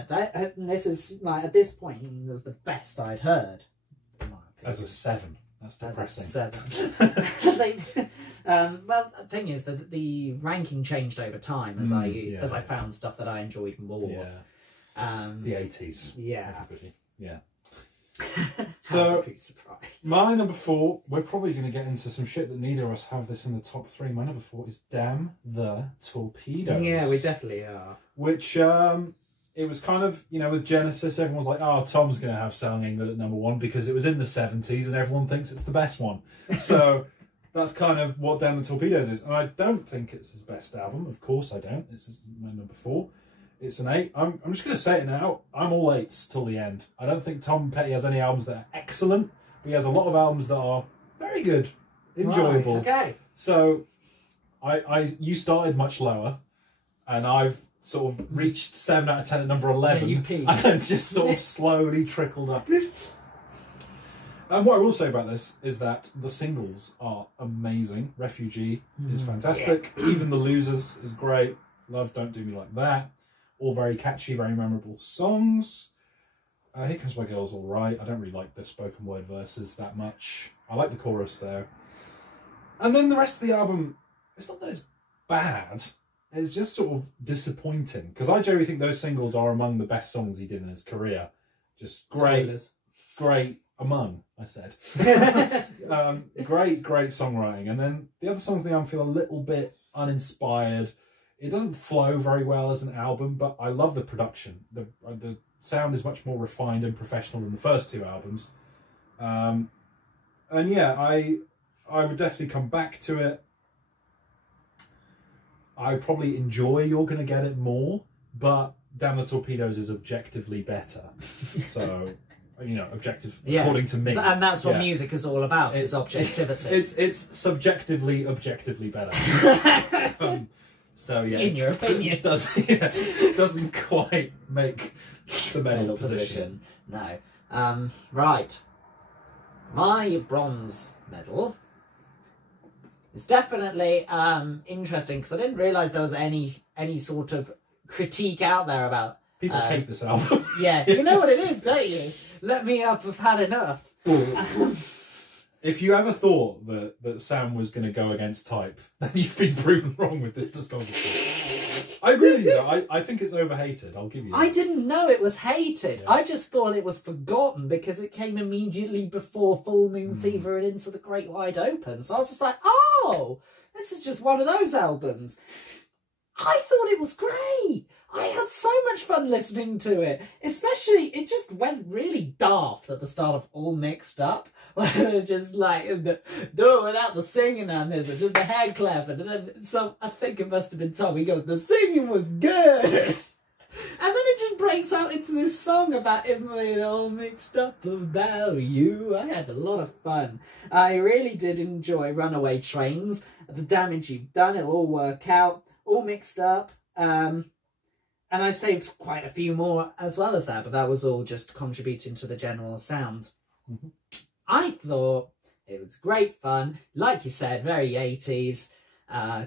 this is like at this point it was the best I'd heard. In my opinion. As a 7, that's depressing. As a 7. Well, the thing is that the ranking changed over time as I found stuff that I enjoyed more. Yeah. The 80s. Yeah. Everybody. Yeah. So my number 4, we're probably going to get into some shit that neither of us have this in the top 3. My number 4 is Damn the Torpedoes. Yeah, we definitely are. Which it was kind of, you know, with Genesis, everyone's like, oh, Tom's going to have Selling England at number 1 because it was in the 70s and everyone thinks it's the best one. So that's kind of what Damn the Torpedoes is. And I don't think it's his best album. Of course I don't. This is my number 4. It's an 8. I'm just going to say it now. I'm all 8s till the end. I don't think Tom Petty has any albums that are excellent, but he has a lot of albums that are very good, enjoyable. Right, okay. So you started much lower, and I've sort of reached 7 out of 10 at number 11. Yeah, you peaked. And then just sort of slowly trickled up. And what I will say about this is that the singles are amazing. Refugee is fantastic. Yeah. Even The Losers is great. Love Don't Do Me Like That. All very catchy, very memorable songs. Here Comes My Girl's all right. I don't really like the spoken word verses that much. I like the chorus though. And then the rest of the album, it's not that it's bad. It's just sort of disappointing. Because I generally think those singles are among the best songs he did in his career. Just great, great, among, I said. Great songwriting. And then the other songs on the album feel a little bit uninspired. It doesn't flow very well as an album, but I love the production. The sound is much more refined and professional than the first 2 albums. And yeah, I would definitely come back to it. I would probably enjoy You're Gonna Get It more, but Damn the Torpedoes is objectively better. So, you know, according to me. And that's what music is all about, is objectivity. It's subjectively, objectively better. So yeah, in your opinion, doesn't quite make the medal position. No. Right. My bronze medal is definitely interesting because I didn't realise there was any sort of critique out there about. People hate this album. Yeah, you know what it is, don't you? Let Me Up, I've had enough. If you ever thought that Sam was going to go against type, then you've been proven wrong with this discography. I agree with you, though. I think it's overhated. I'll give you that. I didn't know it was hated. Yeah. I just thought it was forgotten because it came immediately before Full Moon Fever and Into the Great Wide Open. So I was just like, oh, this is just one of those albums. I thought it was great. I had so much fun listening to it. Especially, it just went really daft at the start of All Mixed Up. Where just like, do it without the singing on this, or just the hand clapping. And then I think it must have been Tom, he goes, the singing was good. And then it just breaks out into this song about him being all mixed up about you. I had a lot of fun. I really did enjoy Runaway Trains. The Damage You've Done, it'll all work out. All Mixed Up. And I saved quite a few more as well as that, but that was all just contributing to the general sound. Mm-hmm. I thought it was great fun. Like you said, very 80s.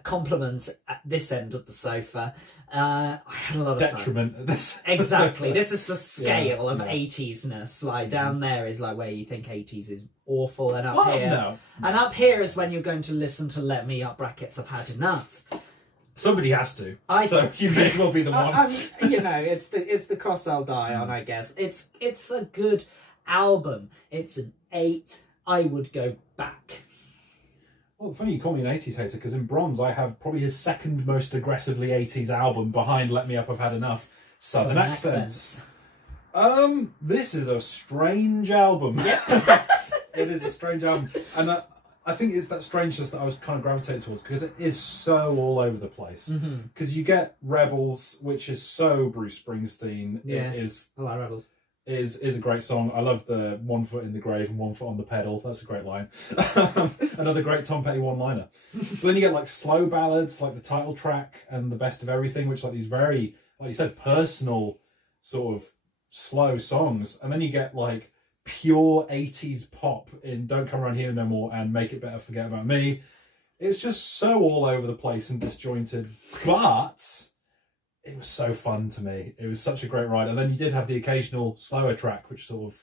Compliment at this end of the sofa. I had a lot of detriment fun. At this. Exactly. This is the scale of yeah. 80s-ness. Like down there is like where you think 80s is awful, and up Well, here, no. and up here is when you're going to listen to Let Me Up brackets I've Had Enough. Somebody has to. So you may well be the one. You know, it's the cross I'll die on, I guess. It's a good album. It's an 8. I would go back. Well, funny you call me an 80s hater, because in bronze I have probably his second most aggressively 80s album behind Let Me Up, I've Had Enough, Southern Accents. This is a strange album. Yep. It is a strange album. And I think it's that strangeness that I was kind of gravitated towards, because it is so all over the place. Because you get Rebels, which is so Bruce Springsteen. Yeah, it is. I like Rebels. Is a great song. I love the 1 foot in the grave and 1 foot on the pedal. That's a great line. Another great Tom Petty one-liner. But then you get like slow ballads, like the title track and The Best of Everything, which are like these very, like you said, personal sort of slow songs. And then you get like pure 80s pop in Don't Come Around Here No More and Make It Better, Forget About Me. It's just so all over the place and disjointed, but it was so fun to me. It was such a great ride. And then you did have the occasional slower track, which sort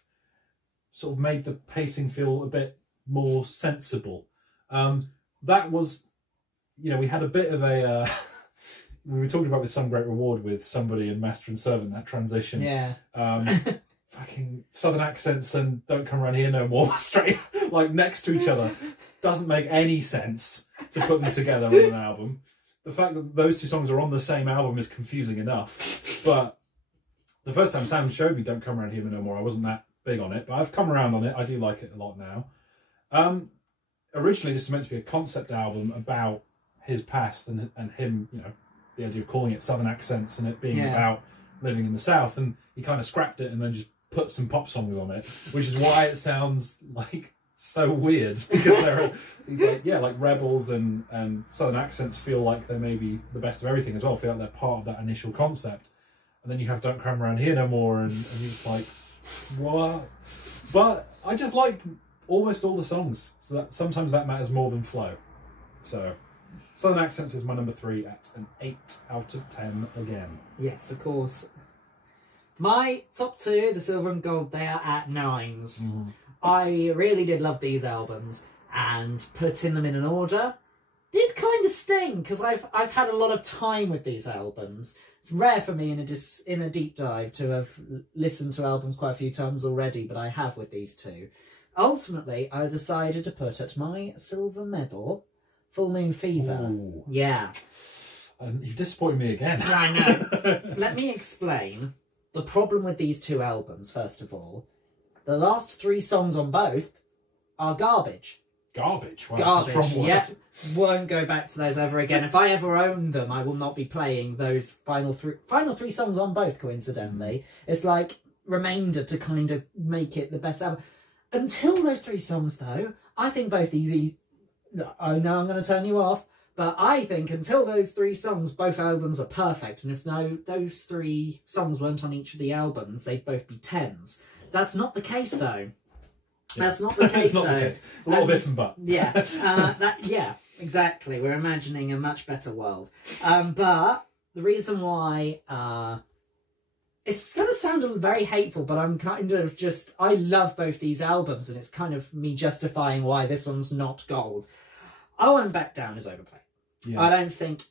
of made the pacing feel a bit more sensible. That was, you know, we had a bit of a, we were talking about with Some Great Reward with Somebody and Master and Servant, that transition. Yeah. Fucking Southern Accents and Don't Come Around Here No More straight, like next to each other. Doesn't make any sense to put them together on an album. The fact that those two songs are on the same album is confusing enough. But the first time Sam showed me Don't Come Around Here No More, I wasn't that big on it, but I've come around on it. I do like it a lot now. Originally, this was meant to be a concept album about his past and him, you know, the idea of calling it Southern Accents and it being about living in the South. And he kind of scrapped it and then just put some pop songs on it, which is why it sounds like so weird, because there are these like Rebels and Southern Accents feel like they're maybe the best of everything as well, feel like they're part of that initial concept. And then you have Don't Come Around Here No More and you're just like, what? But I just like almost all the songs, so that sometimes that matters more than flow. So Southern Accents is my number 3 at an 8 out of 10 again. Yes, of course. My top 2, the Silver and Gold, they are at 9s. I really did love these albums, and putting them in an order did kind of sting, because I've had a lot of time with these albums. It's rare for me in a deep dive to have listened to albums quite a few times already, but I have with these two. Ultimately, I decided to put at my silver medal Full Moon Fever. Ooh. Yeah. You've disappointed me again. I know. Let me explain the problem with these two albums, first of all. The last 3 songs on both are garbage. Garbage? Wow, garbage, that's a strong word. Yeah. Won't go back to those ever again. If I ever own them, I will not be playing those final three songs on both, coincidentally. It's like remainder to kind of make it the best album. Until those 3 songs, though, I think both these... Oh, no, I'm going to turn you off. But I think until those 3 songs, both albums are perfect. And if those 3 songs weren't on each of the albums, they'd both be 10s. That's not the case, though. Yeah. That's not the case, it's not the case. It's a lot of if and but. Yeah, yeah, exactly. We're imagining a much better world. But the reason why... it's going to sound very hateful, but I'm kind of just... I love both these albums, and it's kind of me justifying why this one's not gold. I Won't Back Down is overplayed. Yeah. I don't think...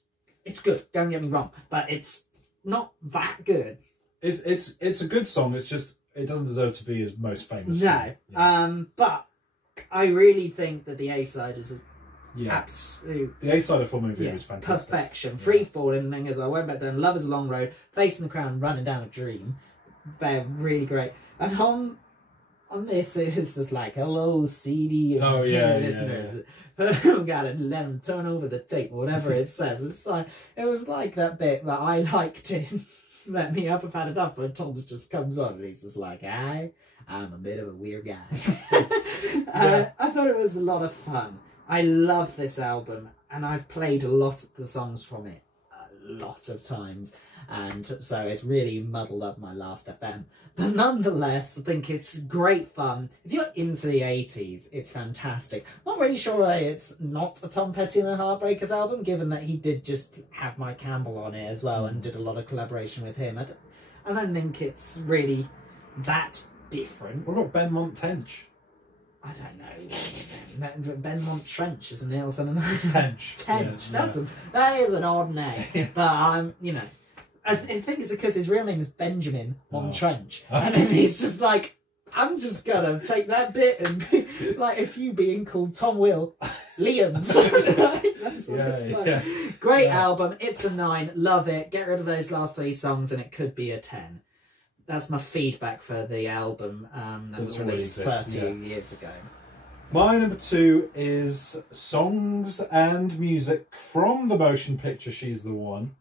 It's good, don't get me wrong, but it's not that good. It's a good song, it's just... It doesn't deserve to be his most famous No. song. Yeah. But I really think that the A-side is absolute... The A-side of Full Moon Fever is fantastic. Perfection. Free Falling, As I Went Back Down, Love is a Long Road, Facing the Crown, Running Down a Dream. They're really great. And on this, it's just like, hello, CD and listeners. I've got to let them turn over the tape, whatever it says. It's like, it was like that bit that I liked in Let Me Up, I've Had Enough, when Tom's just comes on and he's just like, I'm a bit of a weird guy. I thought it was a lot of fun. I love this album, and I've played a lot of the songs from it a lot of times, and so it's really muddled up my last FM. But nonetheless, I think it's great fun. If you're into the 80s, it's fantastic. Not really sure why it's not a Tom Petty and the Heartbreakers album, given that he did just have Mike Campbell on it as well and did a lot of collaboration with him. I don't think it's really that different. What about Ben Montench? I don't know. Benmont Trench, isn't it, or something? Tench. Tench. Yeah, that is an odd name. But you know, I think it's because his real name is Benjamin Montrench, and then he's just like, I'm just gonna take that bit and be, like, it's you being called Tom Will Liams. That's what it's like. Yeah. Great album. It's a 9. Love it. Get rid of those last 3 songs, and it could be a 10. That's my feedback for the album that was released 13 years ago. My number 2 is Songs and Music from the motion picture She's the One.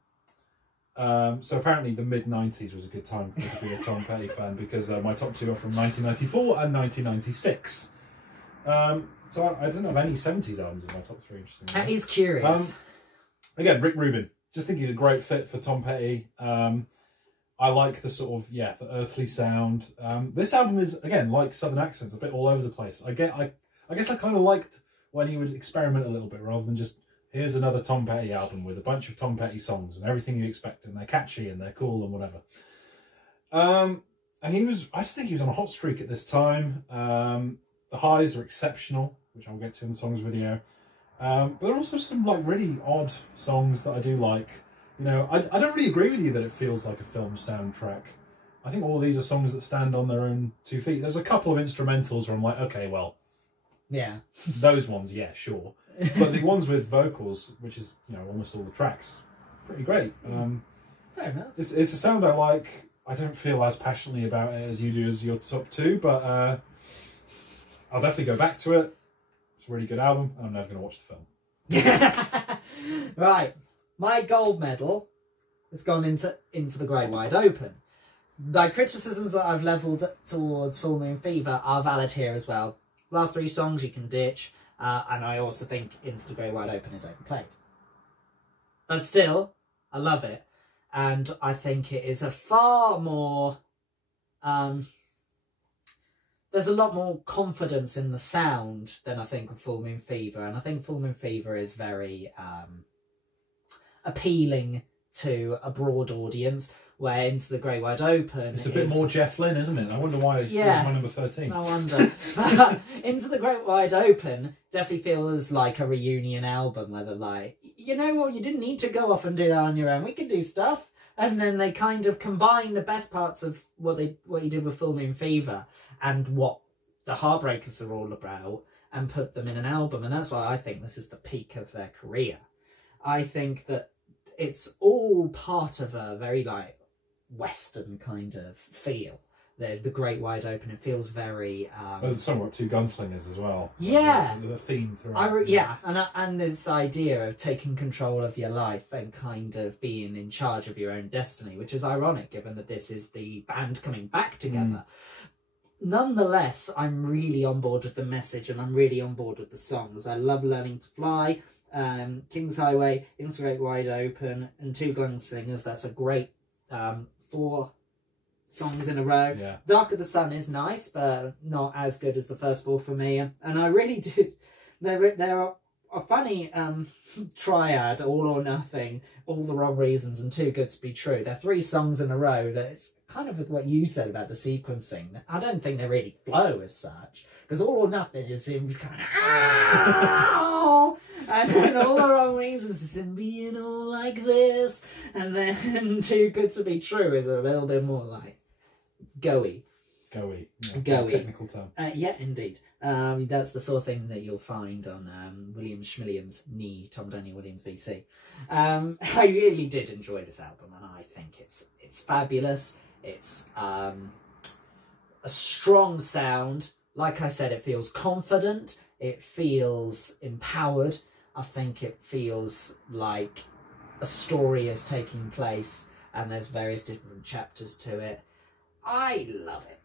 So apparently the mid-90s was a good time for me to be a Tom Petty fan, because my top 2 are from 1994 and 1996. So I don't have any 70s albums in my top 3, interestingly. That is curious. Again, Rick Rubin. Just think he's a great fit for Tom Petty. I like the sort of, the earthly sound. This album is, again, like Southern Accents, a bit all over the place. I guess I kind of liked when he would experiment a little bit, rather than just, here's another Tom Petty album with a bunch of Tom Petty songs and everything you expect, and they're catchy and they're cool and whatever. And I just think he was on a hot streak at this time. The highs are exceptional, which I'll get to in the songs video. But there are also some like really odd songs that I do like. You know, I don't really agree with you that it feels like a film soundtrack. I think all these are songs that stand on their own 2 feet. There's a couple of instrumentals where I'm like, okay, well, yeah, those ones, yeah, sure. But the ones with vocals, which is, you know, almost all the tracks, pretty great. Fair enough. It's a sound I like. I don't feel as passionately about it as you do as your top 2, but I'll definitely go back to it. It's a really good album, and I'm never going to watch the film. Right. My gold medal has gone into The Great Wide Open. My criticisms that I've levelled towards Full Moon Fever are valid here as well. Last 3 songs you can ditch, and I also think Into the Great Wide Open is overplayed. But still, I love it, and I think it is a far more... there's a lot more confidence in the sound than I think of Full Moon Fever, and I think Full Moon Fever is very... appealing to a broad audience, where Into the Great Wide Open it's a bit more Jeff Lynne, isn't it? I wonder why it was my number 13. I wonder. Into the Great Wide Open definitely feels like a reunion album, where they're like, you know what, you didn't need to go off and do that on your own, we could do stuff. And then they kind of combine the best parts of what you did with Full Moon Fever and what the Heartbreakers are all about, and put them in an album. And that's why I think this is the peak of their career. I think that it's all part of a very like Western kind of feel. The Great Wide Open, it feels very... there's somewhat 2 gunslingers as well. Yeah. The theme throughout. And this idea of taking control of your life and kind of being in charge of your own destiny, which is ironic given that this is the band coming back together. Nonetheless, I'm really on board with the message, and I'm really on board with the songs. I love Learning to Fly. King's Highway, Integrate Wide Open, and Two Gunslingers. That's a great 4 songs in a row. Yeah. Dark of the Sun is nice, but not as good as the first 4 for me. And I really did. There are a funny triad, All or Nothing, All the Wrong Reasons, and Too Good to Be True. They're 3 songs in a row that it's kind of what you said about the sequencing. I don't think they really flow as such, because All or Nothing is him kind of ow, and then All the Wrong Reasons is him being all like this, and then Too Good to Be True is a little bit more like goey. Goey. Yeah, Goey. Technical term. Yeah, indeed. That's the sort of thing that you'll find on William Schmilliam's Knee, Tom Daniel Williams VC. I really did enjoy this album, and I think it's fabulous. It's a strong sound. Like I said, it feels confident. It feels empowered. I think it feels like a story is taking place, and there's various different chapters to it. I love it.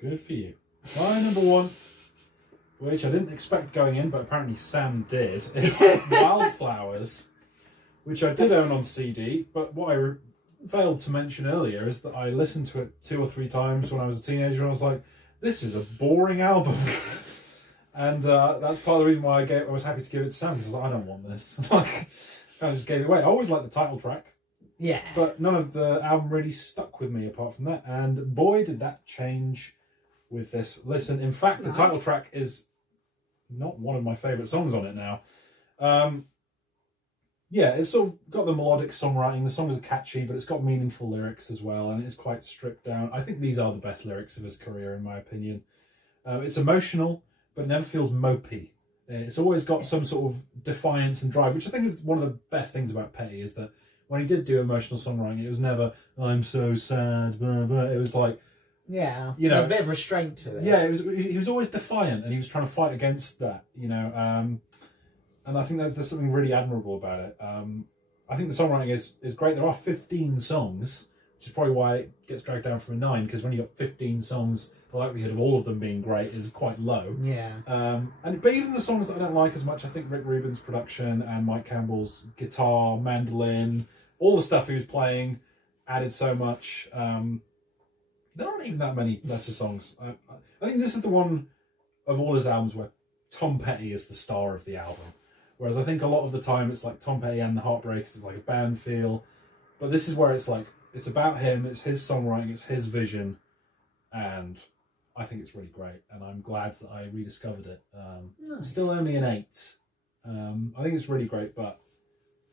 Good for you. My number 1, which I didn't expect going in, but apparently Sam did, is Wildflowers, which I did own on CD, but what I failed to mention earlier is that I listened to it 2 or 3 times when I was a teenager, and I was like, this is a boring album. And that's part of the reason why I was happy to give it to Sam, because I was like, I don't want this. Like, I just gave it away. I always liked the title track. Yeah. But none of the album really stuck with me apart from that. And boy, did that change with this listen. In fact, the title track is not one of my favourite songs on it now. Yeah, it's sort of got the melodic songwriting. The songs are catchy, but it's got meaningful lyrics as well, and it's quite stripped down. I think these are the best lyrics of his career, in my opinion. It's emotional, but never feels mopey. It's always got some sort of defiance and drive, which I think is one of the best things about Petty, is that when he did do emotional songwriting, it was never, I'm so sad, blah, blah. It was like, yeah, you know, there's a bit of restraint to it. Yeah, he was always defiant, and he was trying to fight against that, you know. And I think there's something really admirable about it. I think the songwriting is great. There are 15 songs, which is probably why it gets dragged down from a 9, because when you've got 15 songs, the likelihood of all of them being great is quite low. Yeah. But even the songs that I don't like as much, I think Rick Rubin's production and Mike Campbell's guitar, mandolin, all the stuff he was playing added so much. There aren't even that many lesser songs. I think this is the one of all his albums where Tom Petty is the star of the album. Whereas I think a lot of the time it's like Tom Petty and the Heartbreakers, it's like a band feel. But this is where it's like, it's about him, it's his songwriting, it's his vision. And I think it's really great. And I'm glad that I rediscovered it. Nice. Still only an 8. I think it's really great, but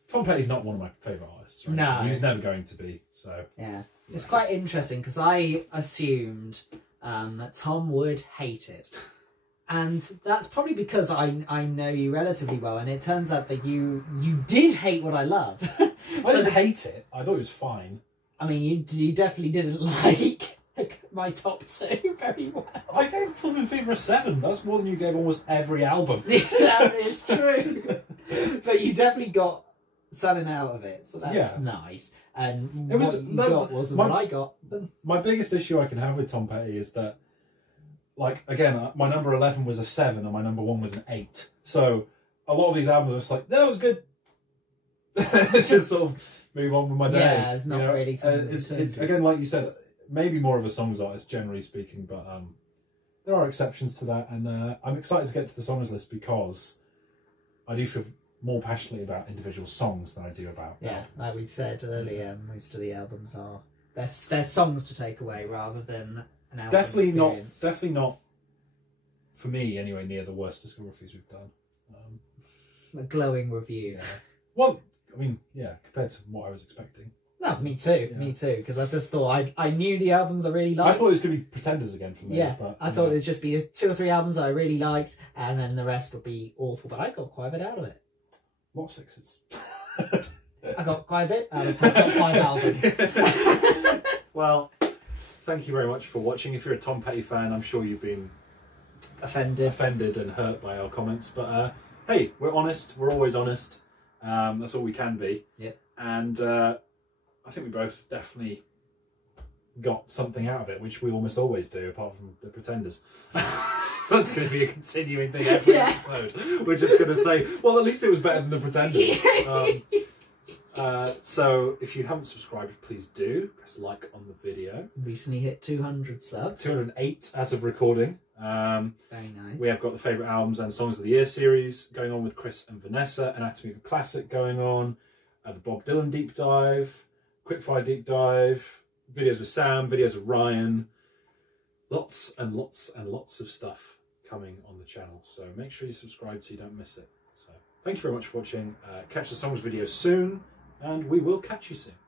Tom Petty's not one of my favourite artists. Right? No. He was never going to be, so... Yeah. It's quite interesting, because I assumed that Tom would hate it. And that's probably because I know you relatively well, and it turns out that you did hate what I love. I didn't hate it. I thought it was fine. I mean, you definitely didn't like my top 2 very well. I gave Film and Fever a 7. That's more than you gave almost every album. That is true. But you definitely got something out of it, so that's nice. And what you got wasn't what I got. My biggest issue I can have with Tom Petty is that, like, again, my number 11 was a 7 and my number 1 was an 8. So a lot of these albums are just like, that was good. It's just sort of move on with my day. Yeah, it's not really something it's again, like you said, maybe more of a songs artist, generally speaking, but there are exceptions to that. And I'm excited to get to the songs list because I do feel more passionately about individual songs than I do about albums. Like we said earlier, most of the albums are they're songs to take away rather than an album experience. Definitely not for me anyway near the worst discographies we've done. A glowing review. Yeah. Well, I mean, yeah, compared to what I was expecting. No, me too, because I just thought I knew the albums I really liked. I thought it was going to be Pretenders again for me. Yeah, but, I thought it'd just be 2 or 3 albums I really liked, and then the rest would be awful. But I got quite a bit out of it. What 6s? I got quite a bit out of my top 5 albums. Well, thank you very much for watching. If you're a Tom Petty fan, I'm sure you've been offended and hurt by our comments. But hey, we're honest. We're always honest. That's all we can be. Yeah. And I think we both definitely got something out of it, which we almost always do, apart from the Pretenders. That's going to be a continuing thing every episode. We're just going to say, well, at least it was better than the Pretenders. So if you haven't subscribed, please do. Press like on the video. Recently hit 200 subs. 208 as of recording. Very nice. We have got the favourite albums and songs of the year series going on with Chris and Vanessa. Anatomy of a Classic going on. The Bob Dylan deep dive. Quickfire deep dive. Videos with Sam. Videos with Ryan. Lots and lots and lots of stuff coming on the channel. So make sure you subscribe so you don't miss it. So thank you very much for watching. Catch the songs video soon. And we will catch you soon.